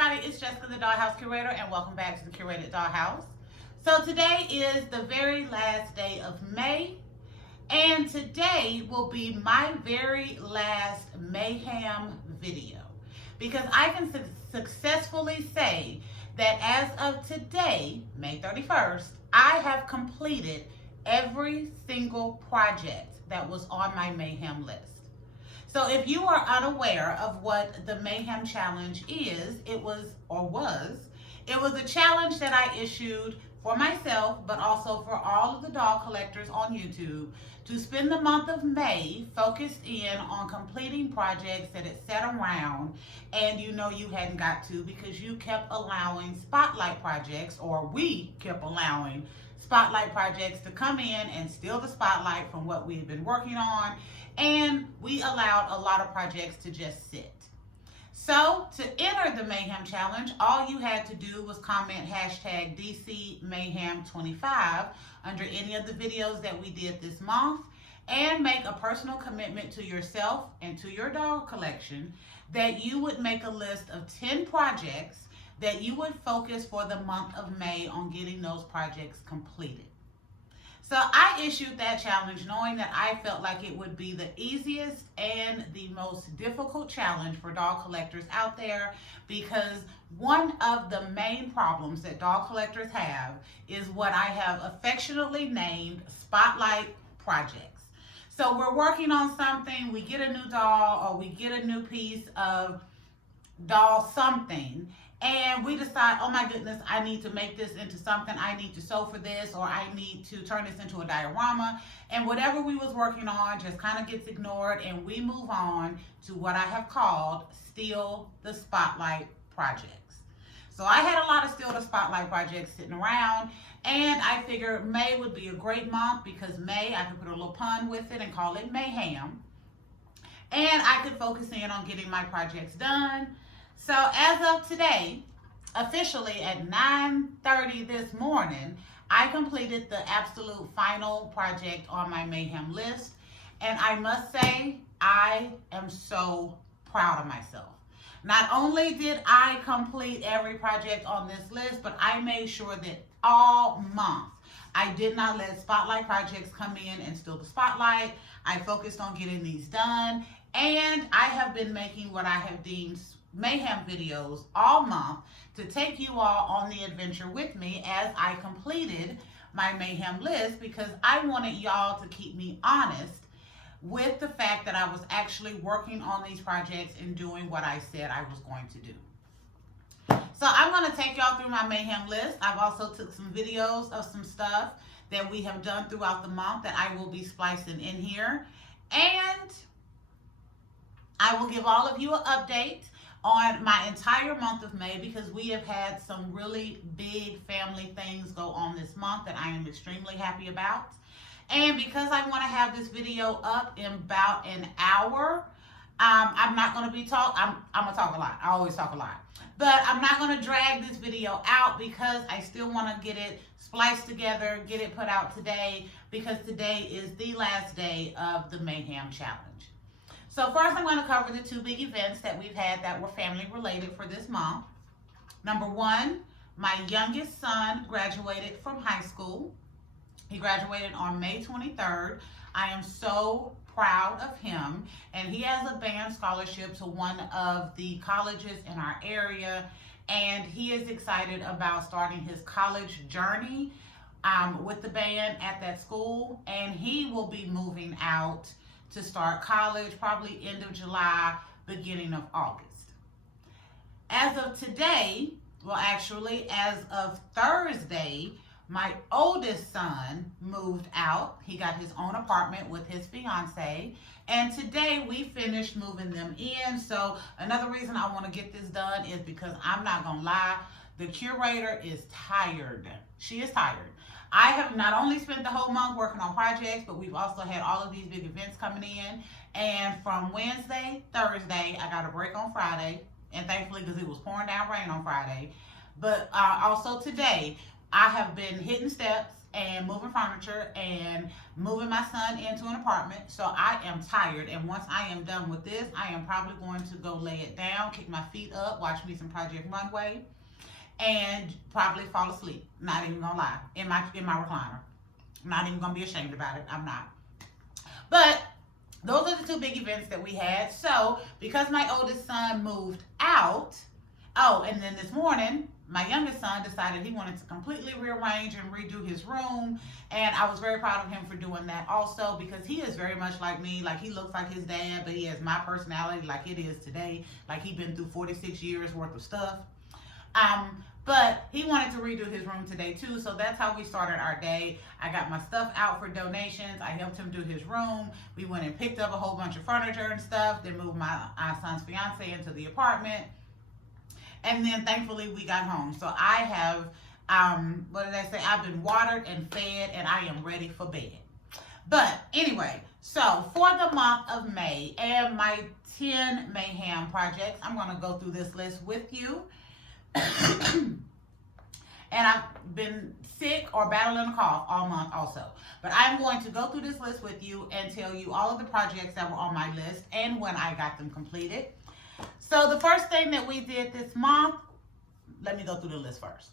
everybody, it's Jessica the Dollhouse Curator, and welcome back to the Curated Dollhouse. So today is the very last day of May, and today will be my very last Mayhem video, because I can successfully say that as of today, May 31st, I have completed every single project that was on my Mayhem list. So if you are unaware of what the Mayhem Challenge is, it was a challenge that I issued for myself, but also for all of the doll collectors on YouTube, to spend the month of May focused in on completing projects that it set around and you know you hadn't got to because you kept allowing spotlight projects, or we kept allowing spotlight projects to come in and steal the spotlight from what we've been working on, and we allowed a lot of projects to just sit. So to enter the Mayhem Challenge, all you had to do was comment hashtag DCMayhem25 under any of the videos that we did this month, and make a personal commitment to yourself and to your doll collection that you would make a list of 10 projects that you would focus for the month of May on getting those projects completed. So I issued that challenge knowing that I felt like it would be the easiest and the most difficult challenge for doll collectors out there, because one of the main problems that doll collectors have is what I have affectionately named spotlight projects. So we're working on something, we get a new doll or we get a new piece of doll something, and we decide, oh my goodness, I need to make this into something, I need to sew for this, or I need to turn this into a diorama, and whatever we was working on just kind of gets ignored, and we move on to what I have called steal the spotlight projects. So I had a lot of steal the spotlight projects sitting around, and I figured May would be a great month because May, I could put a little pun with it and call it Mayhem, and I could focus in on getting my projects done. So as of today, officially at 9:30 this morning, I completed the absolute final project on my Mayhem list. And I must say, I am so proud of myself. Not only did I complete every project on this list, but I made sure that all month, I did not let spotlight projects come in and steal the spotlight. I focused on getting these done. And I have been making what I have deemed Mayhem videos all month to take you all on the adventure with me as I completed my Mayhem list, because I wanted y'all to keep me honest with the fact that I was actually working on these projects and doing what I said I was going to do. So I'm going to take y'all through my Mayhem list. I've also took some videos of some stuff that we have done throughout the month that I will be splicing in here, and I will give all of you an update on my entire month of May, because we have had some really big family things go on this month that I am extremely happy about. And because I want to have this video up in about an hour, I'm not going to be I'm going to talk a lot. I always talk a lot. But I'm not going to drag this video out because I still want to get it spliced together, get it put out today, because today is the last day of the Mayhem Challenge. So first I'm going to cover the two big events that we've had that were family related for this month. Number one, my youngest son graduated from high school. He graduated on May 23rd. I am so proud of him, and he has a band scholarship to one of the colleges in our area, and he is excited about starting his college journey with the band at that school, and he will be moving out to start college probably end of July, beginning of August. As of today, well actually as of Thursday, my oldest son moved out. He got his own apartment with his fiance, and today we finished moving them in. So another reason I want to get this done is because I'm not gonna lie, the curator is tired. She is tired. I have not only spent the whole month working on projects, but we've also had all of these big events coming in. And from Wednesday, Thursday, I got a break on Friday, and thankfully because it was pouring down rain on Friday. But also today, I have been hitting steps and moving furniture and moving my son into an apartment. So I am tired. And once I am done with this, I am probably going to go lay it down, kick my feet up, watch me some Project Runway, and probably fall asleep. Not even gonna lie. In my recliner. I'm not even gonna be ashamed about it. I'm not. But those are the two big events that we had. So because my oldest son moved out, and then this morning, my youngest son decided he wanted to completely rearrange and redo his room. And I was very proud of him for doing that also, because he is very much like me. Like, he looks like his dad, but he has my personality like it is today. Like, he's been through 46 years worth of stuff. But he wanted to redo his room today too, so that's how we started our day. I got my stuff out for donations. I helped him do his room. We went and picked up a whole bunch of furniture and stuff, then moved my son's fiance into the apartment. And then thankfully we got home. So I have, I've been watered and fed, and I am ready for bed. But anyway, so for the month of May and my 10 Mayhem projects, I'm going to go through this list with you. And I've been sick or battling a cough all month also. But I'm going to go through this list with you and tell you all of the projects that were on my list and when I got them completed. So the first thing that we did this month, let me go through the list first.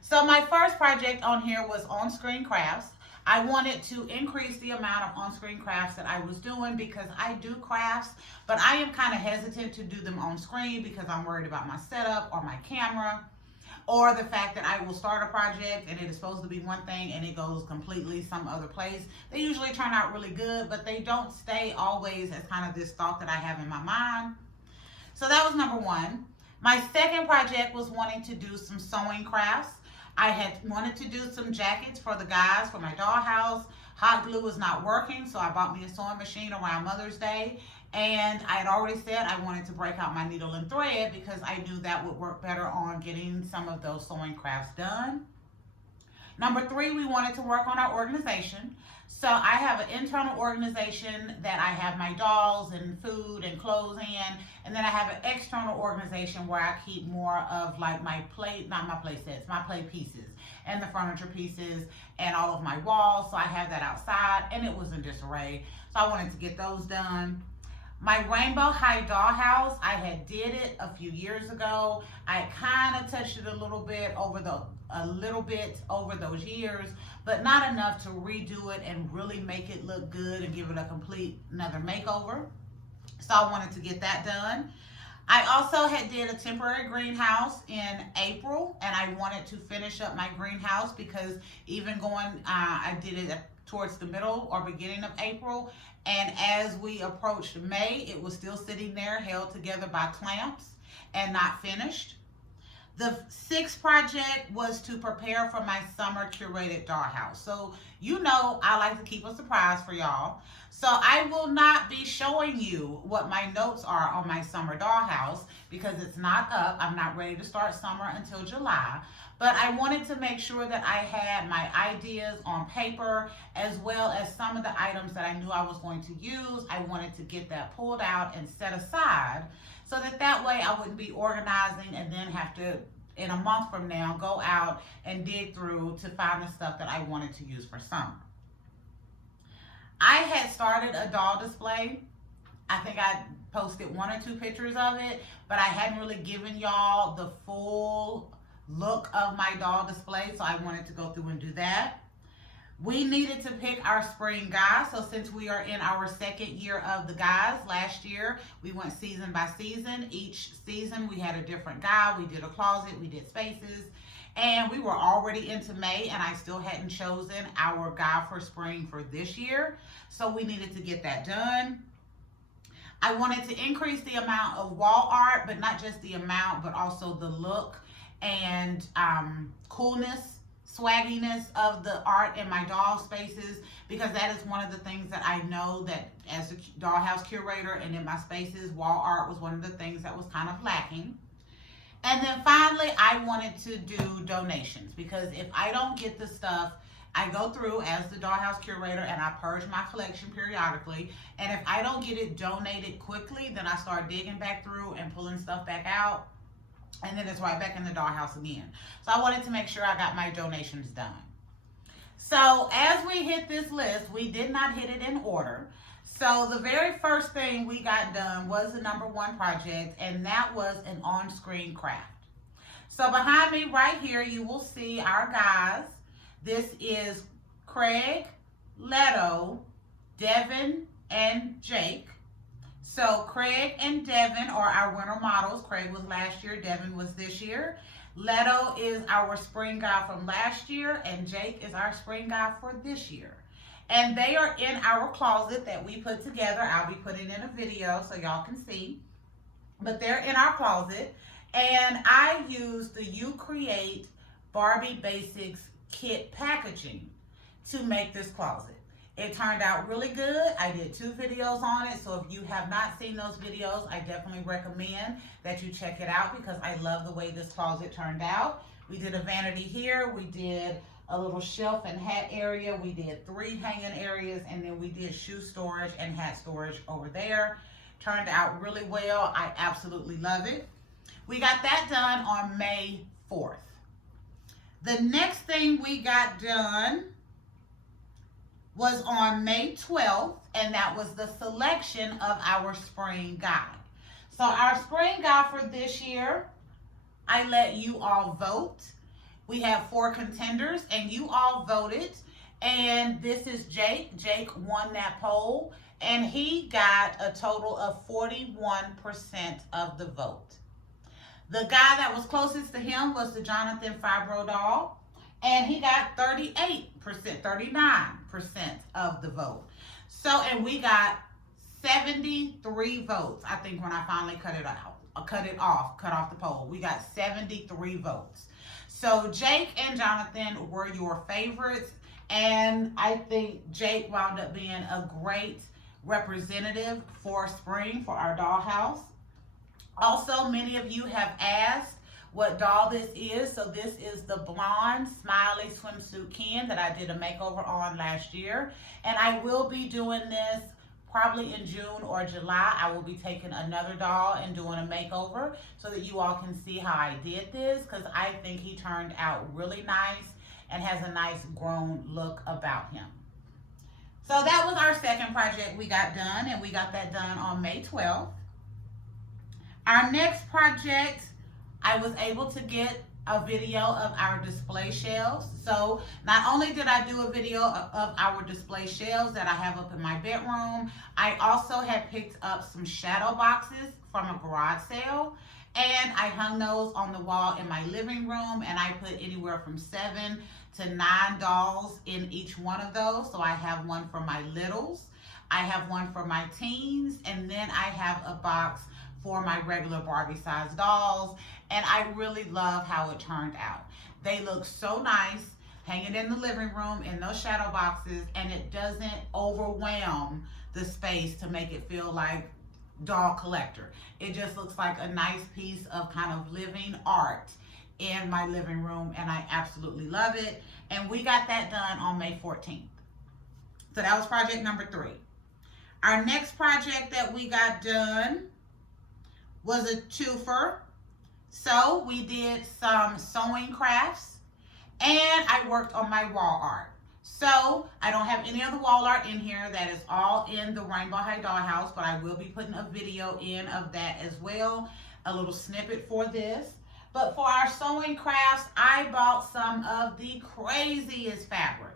So my first project on here was on-screen crafts. I wanted to increase the amount of on-screen crafts that I was doing because I do crafts, but I am kind of hesitant to do them on screen because I'm worried about my setup or my camera, or the fact that I will start a project and it is supposed to be one thing and it goes completely some other place. They usually turn out really good, but they don't stay always as kind of this thought that I have in my mind. So that was number one. My second project was wanting to do some sewing crafts. I had wanted to do some jackets for the guys for my dollhouse. Hot glue was not working, so I bought me a sewing machine around Mother's Day. And I had already said I wanted to break out my needle and thread because I knew that would work better on getting some of those sewing crafts done. Number three, we wanted to work on our organization. So I have an internal organization that I have my dolls and food and clothes in. And then I have an external organization where I keep more of like my play, not my play sets, my play pieces and the furniture pieces and all of my walls. So I have that outside and it was in disarray. So I wanted to get those done. My Rainbow High Dollhouse, I had did it a few years ago. I kind of touched it a little bit over those years, but not enough to redo it and really make it look good and give it a complete another makeover. So I wanted to get that done. I also had did a temporary greenhouse in April, and I wanted to finish up my greenhouse because even going, I did it towards the middle or beginning of April. And as we approached May, it was still sitting there held together by clamps and not finished. The sixth project was to prepare for my summer curated dollhouse. So you know I like to keep a surprise for y'all. So I will not be showing you what my notes are on my summer dollhouse because it's not up. I'm not ready to start summer until July. But I wanted to make sure that I had my ideas on paper as well as some of the items that I knew I was going to use. I wanted to get that pulled out and set aside so that way I wouldn't be organizing and then have to, in a month from now, go out and dig through to find the stuff that I wanted to use for summer. I had started a doll display. I think I posted 1 or 2 pictures of it, but I hadn't really given y'all the full look of my doll display, so I wanted to go through and do that. We needed to pick our spring guys, so since we are in our second year of the guys, last year we went season by season. Each season we had a different guy. We did a closet, we did spaces, and we were already into May and I still hadn't chosen our guy for spring for this year, so we needed to get that done. I wanted to increase the amount of wall art, but not just the amount, but also the look and coolness, swagginess of the art in my doll spaces, because that is one of the things that I know that as a dollhouse curator and in my spaces, wall art was one of the things that was kind of lacking. And then finally, I wanted to do donations, because if I don't get the stuff, I go through as the dollhouse curator and I purge my collection periodically. And if I don't get it donated quickly, then I start digging back through and pulling stuff back out. And then it's right back in the dollhouse again. So I wanted to make sure I got my donations done. So as we hit this list, we did not hit it in order. So the very first thing we got done was the #1 project, and that was an on-screen craft. So behind me right here, you will see our guys. This is Craig, Leto, Devin, and Jake. So Craig and Devin are our winter models. Craig was last year, Devin was this year. Leto is our spring guy from last year, and Jake is our spring guy for this year. And they are in our closet that we put together. I'll be putting in a video so y'all can see. But they're in our closet. And I used the You Create Barbie Basics kit packaging to make this closet. It turned out really good. I did 2 videos on it. So if you have not seen those videos, I definitely recommend that you check it out because I love the way this closet turned out. We did a vanity here. We did a little shelf and hat area. We did 3 hanging areas, and then we did shoe storage and hat storage over there. Turned out really well. I absolutely love it. We got that done on May 4th. The next thing we got done was on May 12th, and that was the selection of our spring guide. So our spring guide for this year, I let you all vote. We have 4 contenders, and you all voted, and this is Jake. Jake won that poll, and he got a total of 41% of the vote. The guy that was closest to him was the Jonathan Fibro doll, and he got 39% of the vote. So, and we got 73 votes. I think when I finally cut off the poll, we got 73 votes. So Jake and Jonathan were your favorites, and I think Jake wound up being a great representative for spring for our dollhouse. Also, many of you have asked what doll this is. So this is the blonde smiley swimsuit Ken that I did a makeover on last year. And I will be doing this probably in June or July. I will be taking another doll and doing a makeover so that you all can see how I did this, because I think he turned out really nice and has a nice grown look about him. So that was our second project we got done, and we got that done on May 12th. Our next project, I was able to get a video of our display shelves. So not only did I do a video of our display shelves that I have up in my bedroom, I also had picked up some shadow boxes from a garage sale, and I hung those on the wall in my living room, and I put anywhere from 7 to 9 dolls in each one of those. So I have one for my littles, I have one for my teens, and then I have a box for my regular Barbie size dolls, and I really love how it turned out. They look so nice hanging in the living room in those shadow boxes, and it doesn't overwhelm the space to make it feel like doll collector. It just looks like a nice piece of kind of living art in my living room, and I absolutely love it. And we got that done on May 14th. So that was project number 3. Our next project that we got done was a twofer. So we did some sewing crafts, and I worked on my wall art. So I don't have any other wall art in here. That is all in the Rainbow High Dollhouse, but I will be putting a video in of that as well, a little snippet for this. But for our sewing crafts, I bought some of the craziest fabric.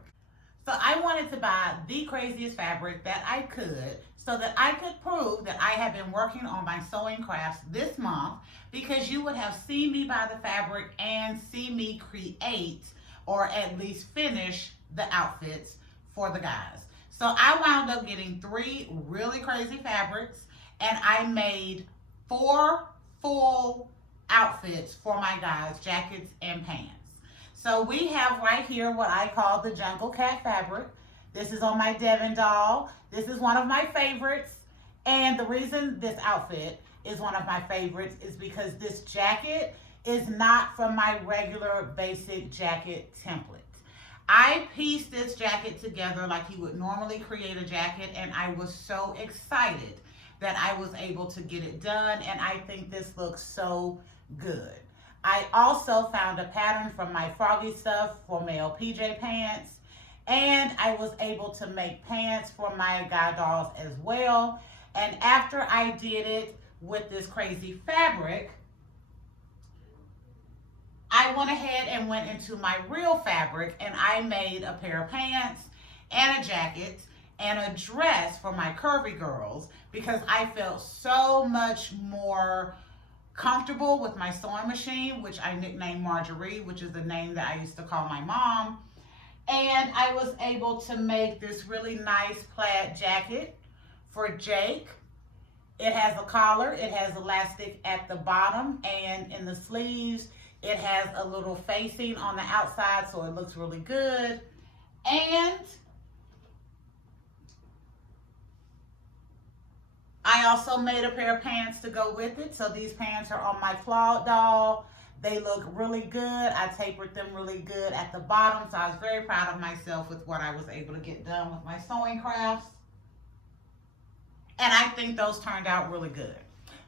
So I wanted to buy the craziest fabric that I could, so that I could prove that I have been working on my sewing crafts this month, because you would have seen me buy the fabric and see me create, or at least finish, the outfits for the guys. So I wound up getting 3 really crazy fabrics, and I made 4 full outfits for my guys, jackets and pants. So we have right here what I call the Jungle Cat fabric. This is on my Devin doll. This is one of my favorites. And the reason this outfit is one of my favorites is because this jacket is not from my regular basic jacket template. I pieced this jacket together like you would normally create a jacket, and I was so excited that I was able to get it done, and I think this looks so good. I also found a pattern from my Froggy Stuff for male PJ pants, and I was able to make pants for my guy dolls as well. And after I did it with this crazy fabric, I went ahead and went into my real fabric, and I made a pair of pants and a jacket and a dress for my curvy girls because I felt so much more comfortable with my sewing machine, which I nicknamed Marjorie, which is the name that I used to call my mom. And I was able to make this really nice plaid jacket for Jake. It has a collar, it has elastic at the bottom, and in the sleeves, it has a little facing on the outside, so it looks really good. And I also made a pair of pants to go with it. So these pants are on my Claude doll. They look really good. I tapered them really good at the bottom. So I was very proud of myself with what I was able to get done with my sewing crafts. And I think those turned out really good.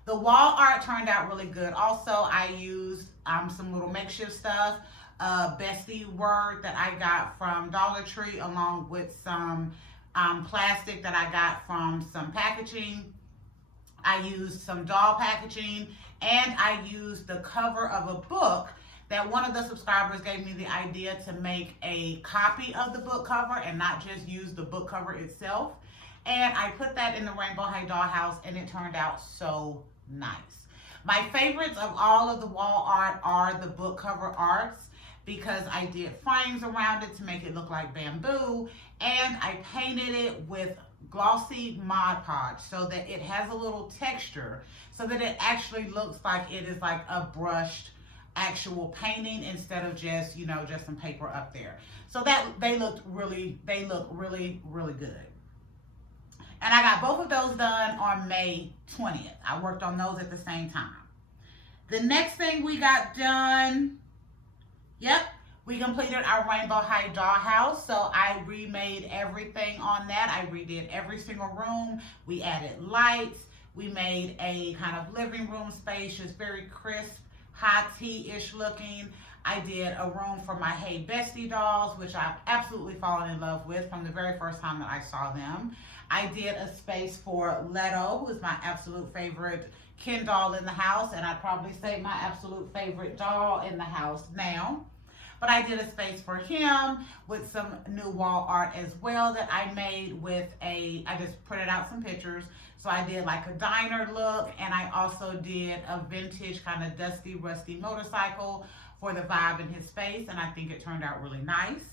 The wall art turned out really good. Also, I used some little makeshift stuff. Bestie word that I got from Dollar Tree, along with some plastic that I got from some packaging. I used some doll packaging, and I used the cover of a book that one of the subscribers gave me the idea to make a copy of the book cover and not just use the book cover itself. And I put that in the Rainbow High Dollhouse, and it turned out so nice. My favorites of all of the wall art are the book cover arts because I did frames around it to make it look like bamboo, and I painted it with glossy Mod Podge so that it has a little texture so that it actually looks like it is like a brushed actual painting instead of just, you know, just some paper up there. So that they look really good. And I got both of those done on May 20th. I worked on those at the same time. The next thing we got done, we completed our Rainbow High Dollhouse. So I remade everything on that. I redid every single room. We added lights. We made a kind of living room space, just very crisp, high tea-ish looking. I did a room for my Hey Bestie dolls, which I've absolutely fallen in love with from the very first time that I saw them. I did a space for Leto, who is my absolute favorite Ken doll in the house, and I'd probably say my absolute favorite doll in the house now. But I did a space for him with some new wall art as well that I made with I just printed out some pictures. So I did like a diner look, and I also did a vintage kind of dusty, rusty motorcycle for the vibe in his space, and I think it turned out really nice.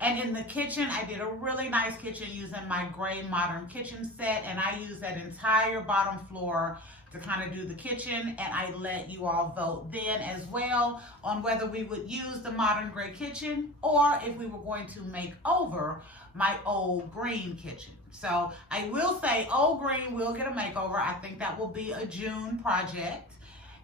And in the kitchen, I did a really nice kitchen using my gray modern kitchen set, and I used that entire bottom floor to kind of do the kitchen, and I let you all vote then as well on whether we would use the modern gray kitchen or if we were going to make over my old green kitchen. So I will say old green will get a makeover. I think that will be a June project.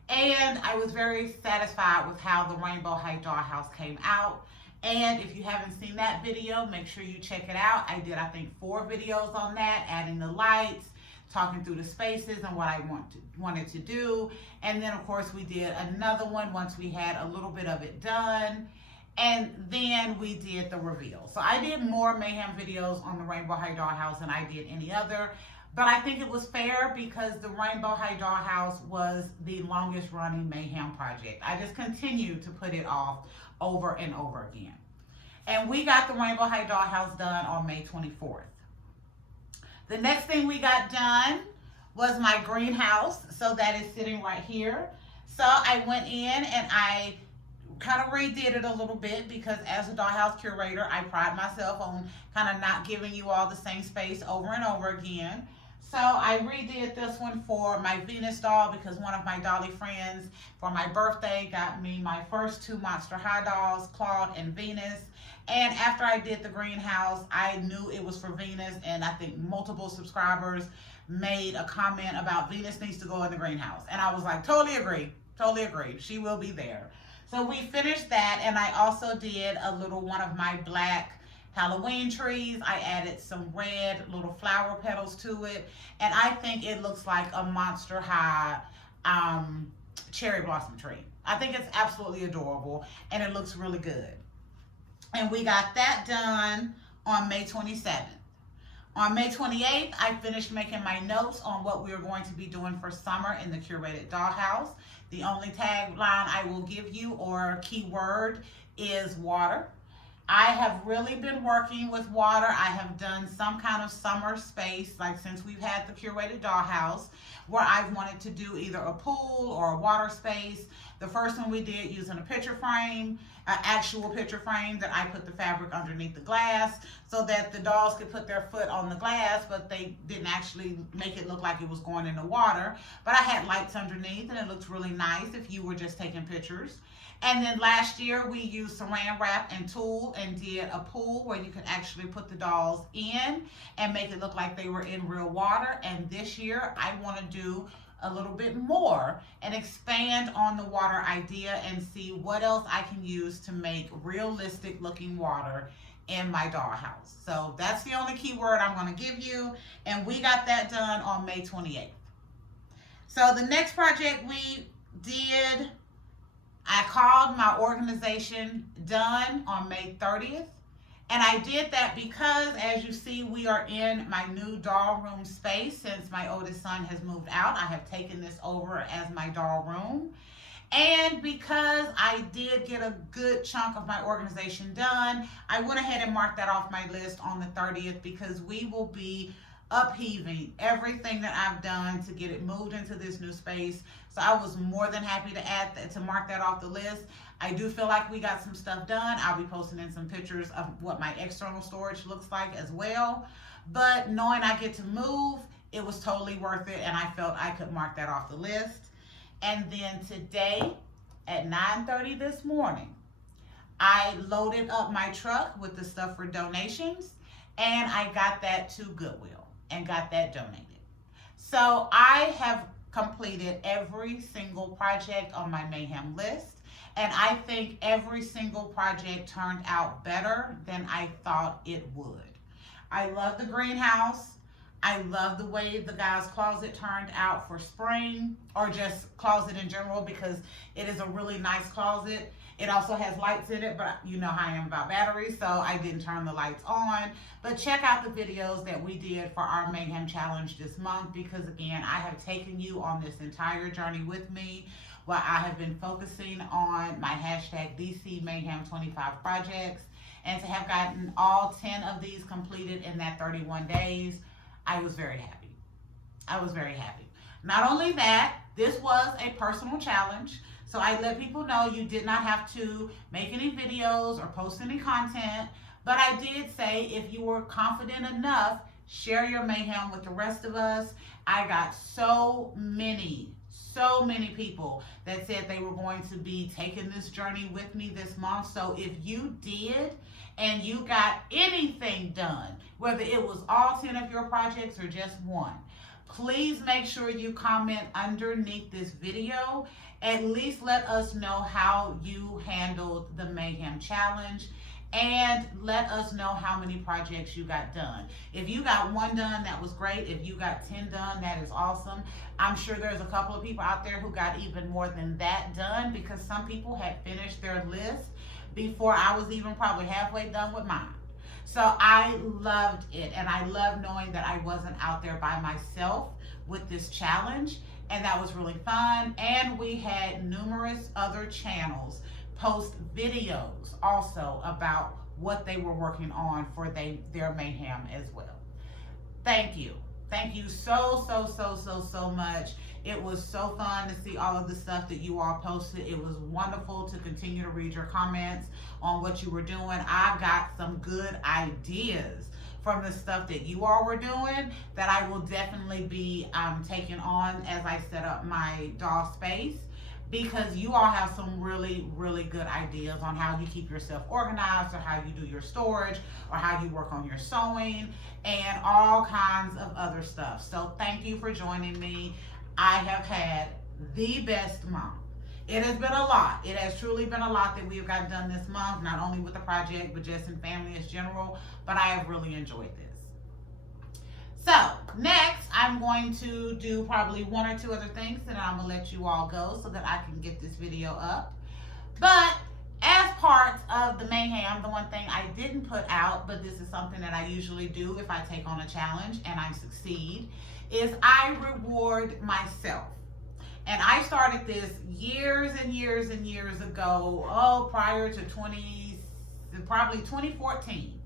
And I was very satisfied with how the Rainbow High Dollhouse came out. And if you haven't seen that video, make sure you check it out. I did, I think, 4 videos on that, adding the lights, talking through the spaces and what I wanted to do. And then, of course, we did another one once we had a little bit of it done. And then we did the reveal. So I did more Mayhem videos on the Rainbow High Dollhouse than I did any other. But I think it was fair because the Rainbow High Dollhouse was the longest running Mayhem project. I just continued to put it off over and over again. And we got the Rainbow High Dollhouse done on May 24th. The next thing we got done was my greenhouse. So that is sitting right here. So I went in and I kind of redid it a little bit because as a dollhouse curator, I pride myself on kind of not giving you all the same space over and over again. So I redid this one for my Venus doll because one of my dolly friends for my birthday got me my first 2 Monster High dolls, Claude and Venus. And after I did the greenhouse, I knew it was for Venus, and I think multiple subscribers made a comment about Venus needs to go in the greenhouse. And I was like, totally agree, she will be there. So we finished that, and I also did a little one of my black Halloween trees. I added some red little flower petals to it, and I think it looks like a Monster High cherry blossom tree. I think it's absolutely adorable, and it looks really good. And we got that done on May 27th. On May 28th, I finished making my notes on what we are going to be doing for summer in the curated dollhouse. The only tagline I will give you or keyword is water. I have really been working with water. I have done some kind of summer space, like since we've had the curated dollhouse, where I've wanted to do either a pool or a water space. The first one we did using a picture frame, an actual picture frame that I put the fabric underneath the glass so that the dolls could put their foot on the glass, but they didn't actually make it look like it was going in the water. But I had lights underneath, and it looks really nice if you were just taking pictures. And then last year we used saran wrap and tulle and did a pool where you could actually put the dolls in and make it look like they were in real water. And this year I want to do a little bit more and expand on the water idea and see what else I can use to make realistic looking water in my dollhouse. So that's the only keyword I'm going to give you, and we got that done on May 28th. So the next project we did, I called my organization done on May 30th. And I did that because, as you see, we are in my new doll room space. Since my oldest son has moved out, I have taken this over as my doll room. And because I did get a good chunk of my organization done, I went ahead and marked that off my list on the 30th because we will be upheaving everything that I've done to get it moved into this new space. So I was more than happy to add that, to mark that off the list. I do feel like we got some stuff done. I'll be posting in some pictures of what my external storage looks like as well. But knowing I get to move, it was totally worth it, and I felt I could mark that off the list. And then today at 9:30 this morning, I loaded up my truck with the stuff for donations, and I got that to Goodwill and got that donated. So I have completed every single project on my Mayhem list. And I think every single project turned out better than I thought it would. I love the greenhouse. I love the way the guy's closet turned out for spring, or just closet in general, because it is a really nice closet. It also has lights in it, but you know how I am about batteries, so I didn't turn the lights on. But check out the videos that we did for our Mayhem challenge this month, because again, I have taken you on this entire journey with me, where I have been focusing on my hashtag DC Mayhem 25 projects, and to have gotten all 10 of these completed in that 31 days, I was very happy. I was very happy. Not only that, this was a personal challenge, so I let people know you did not have to make any videos or post any content, but I did say if you were confident enough, share your Mayhem with the rest of us. I got so many people that said they were going to be taking this journey with me this month. So if you did and you got anything done, whether it was all 10 of your projects or just one, please make sure you comment underneath this video. At least let us know how you handled the Mayhem challenge, and let us know how many projects you got done. If you got one done, that was great. If you got 10 done, that is awesome. I'm sure there's a couple of people out there who got even more than that done, because some people had finished their list before I was even probably halfway done with mine. So I loved it, and I love knowing that I wasn't out there by myself with this challenge, and that was really fun. And we had numerous other channels post videos also about what they were working on for their Mayhem as well. Thank you. Thank you so much. It was so fun to see all of the stuff that you all posted. It was wonderful to continue to read your comments on what you were doing. I got some good ideas from the stuff that you all were doing that I will definitely be taking on as I set up my doll space, because you all have some really good ideas on how you keep yourself organized, or how you do your storage, or how you work on your sewing, and all kinds of other stuff. So thank you for joining me. I have had the best month. It has been a lot. It has truly been a lot that we have gotten done this month, not only with the project, but just in family as general, but I have really enjoyed this. So next, I'm going to do probably one or two other things, and I'm going to let you all go so that I can get this video up. But as part of the Mayhem, the one thing I didn't put out, but this is something that I usually do if I take on a challenge and I succeed, is I reward myself. And I started this years and years and years ago, prior to probably 2014,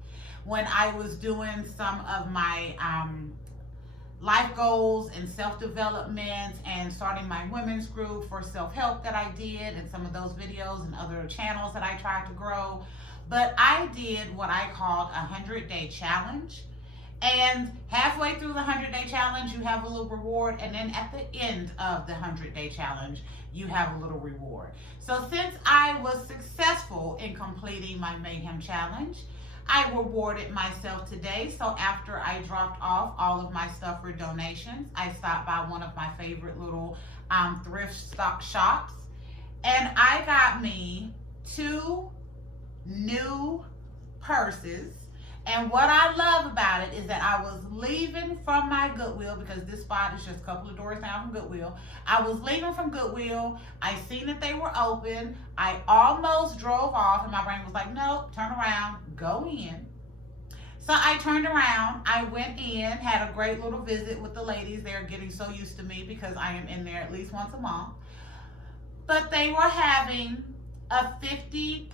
when I was doing some of my life goals and self-development and starting my women's group for self-help that I did, and some of those videos and other channels that I tried to grow. But I did what I called a 100-day challenge. And halfway through the 100-day challenge, you have a little reward. And then at the end of the 100-day challenge, you have a little reward. So since I was successful in completing my Mayhem challenge, I rewarded myself today. So after I dropped off all of my stuff for donations, I stopped by one of my favorite little thrift stock shops. And I got me 2 new purses. And what I love about it is that I was leaving from my Goodwill, because this spot is just a couple of doors down from Goodwill. I was leaving from Goodwill. I seen that they were open. I almost drove off, and my brain was like, nope, turn around, go in. So I turned around. I went in, had a great little visit with the ladies. They're getting so used to me because I am in there at least once a month. But they were having a 50%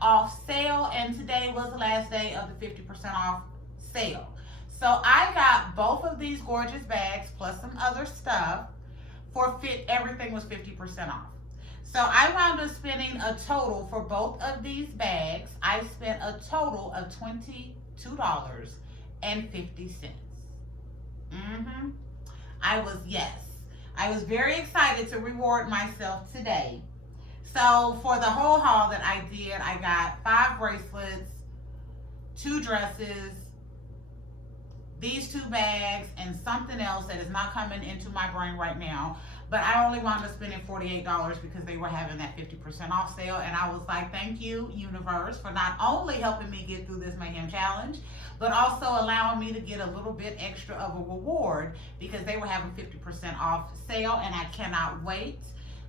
off sale, and today was the last day of the 50% off sale. So I got both of these gorgeous bags plus some other stuff for everything was 50% off. So I wound up spending a total for both of these bags. I spent a total of $22.50. I was very excited to reward myself today. So for the whole haul that I did, I got 5 bracelets, 2 dresses, these 2 bags, and something else that is not coming into my brain right now. But I only wound up spending $48 because they were having that 50% off sale. And I was like, thank you, universe, for not only helping me get through this Mayhem challenge, but also allowing me to get a little bit extra of a reward because they were having 50% off sale. And I cannot wait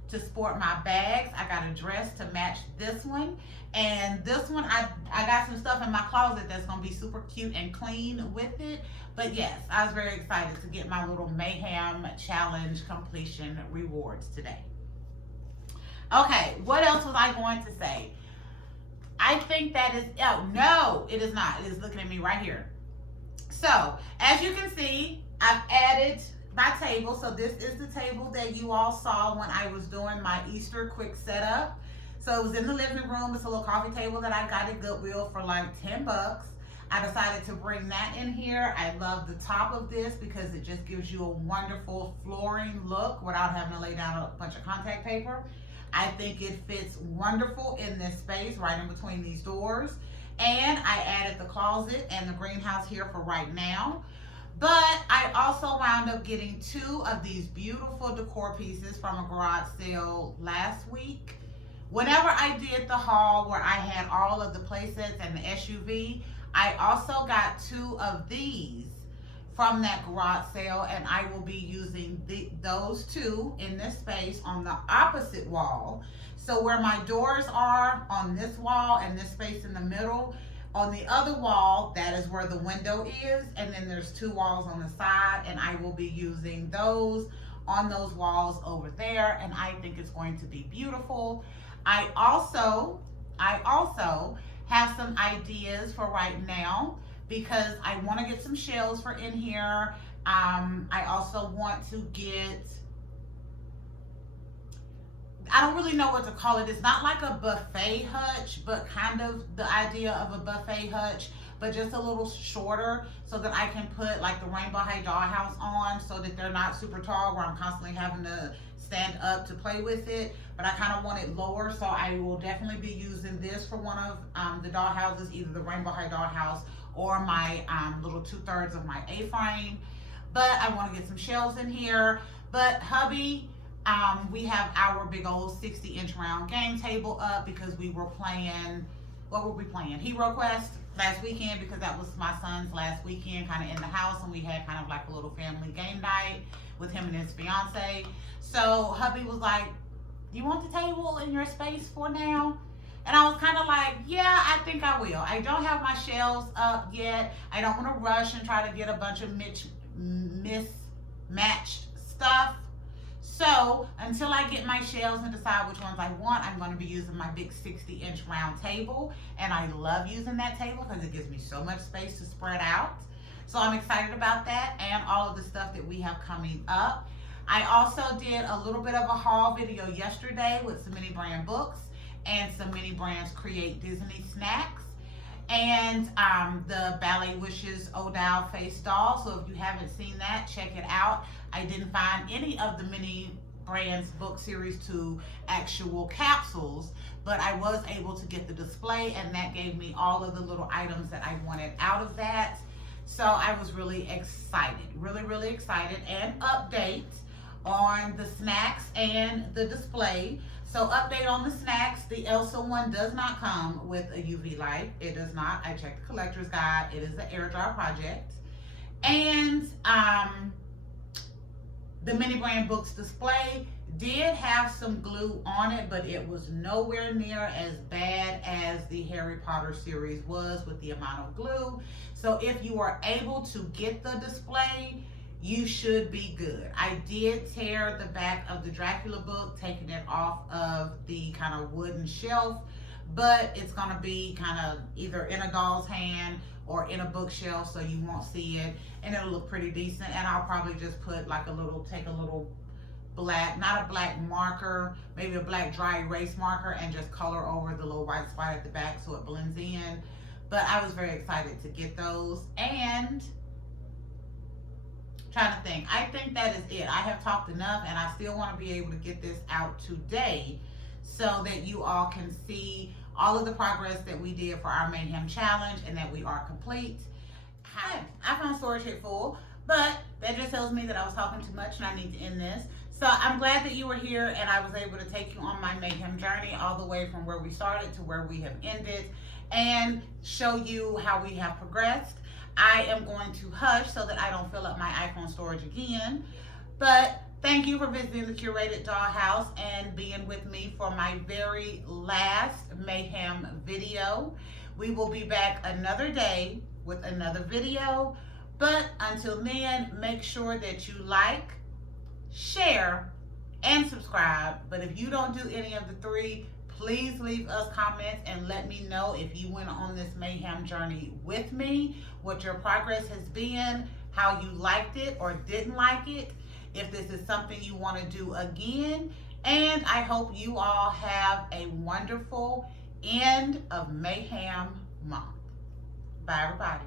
to sport my bags. I got a dress to match this one, and this one I got some stuff in my closet that's gonna be super cute and clean with it. But yes, I was very excited to get my little Mayhem challenge completion rewards today. Okay, what else was I going to say? I think that is, oh no, it is not. It is looking at me right here. So as you can see, I've added my table. So this is the table that you all saw when I was doing my Easter quick setup. So it was in the living room. It's a little coffee table that I got at Goodwill for like 10 bucks. I decided to bring that in here. I love the top of this because it just gives you a wonderful flooring look without having to lay down a bunch of contact paper. I think it fits wonderful in this space right in between these doors. And I added the closet and the greenhouse here for right now. But I also wound up getting 2 of these beautiful decor pieces from a garage sale last week. Whenever I did the haul where I had all of the play sets and the SUV, I also got 2 of these from that garage sale, and I will be using those 2 in this space on the opposite wall. So where my doors are on this wall and this space in the middle, on the other wall, that is where the window is, and then there's 2 walls on the side, and I will be using those on those walls over there, and I think it's going to be beautiful. I also have some ideas for right now because I want to get some shelves for in here. I also want to get, I don't really know what to call it. It's not like a buffet hutch, but kind of the idea of a buffet hutch, but just a little shorter so that I can put like the Rainbow High Dollhouse on so that they're not super tall where I'm constantly having to stand up to play with it. But I kind of want it lower, so I will definitely be using this for one of the dollhouses, either the Rainbow High Dollhouse or my little 2/3 of my A-frame. But I want to get some shelves in here. But hubby, we have our big old 60-inch round game table up because we were playing what were we playing? Hero Quest last weekend, because that was my son's last weekend kind of in the house, and we had kind of like a little family game night with him and his fiance. So hubby was like, you want the table in your space for now? And I was kind of like, yeah, I think I will. I don't have my shelves up yet. I don't want to rush and try to get a bunch of mismatched stuff. So until I get my shelves and decide which ones I want, I'm going to be using my big 60-inch round table. And I love using that table because it gives me so much space to spread out. So I'm excited about that and all of the stuff that we have coming up. I also did a little bit of a haul video yesterday with some mini brand books and some mini brands create Disney snacks, and the Ballet Wishes Odal face doll. So if you haven't seen that, check it out. I didn't find any of the mini brands book series to actual capsules, but I was able to get the display, and that gave me all of the little items that I wanted out of that. So I was really excited, really excited. And update on the snacks and the display. So update on the snacks, the Elsa one does not come with a UV light. It does not. I checked the collector's guide. It is an air dry project. And the mini brand books display did have some glue on it, but it was nowhere near as bad as the Harry Potter series was with the amount of glue. So if you are able to get the display, you should be good. I did tear the back of the Dracula book, taking it off of the kind of wooden shelf, but it's gonna be kind of either in a doll's hand or in a bookshelf, so you won't see it, and it'll look pretty decent. And I'll probably just put like take a little black, not a black marker, maybe a black dry erase marker, and just color over the little white spot at the back so it blends in. But I was very excited to get those. And trying to think, I think that is it. I have talked enough, and I still want to be able to get this out today so that you all can see all of the progress that we did for our Mayhem challenge and that we are complete. I found storage hit full, but that just tells me that I was talking too much and I need to end this. So I'm glad that you were here, and I was able to take you on my Mayhem journey all the way from where we started to where we have ended, and show you how we have progressed. I am going to hush so that I don't fill up my iPhone storage again. But thank you for visiting the Curated Dollhouse and being with me for my very last Mayhem video. We will be back another day with another video. But until then, make sure that you like, share, and subscribe. But if you don't do any of the three, please leave us comments and let me know if you went on this Mayhem journey with me, what your progress has been, how you liked it or didn't like it, if this is something you want to do again. And I hope you all have a wonderful end of Mayhem month. Bye, everybody.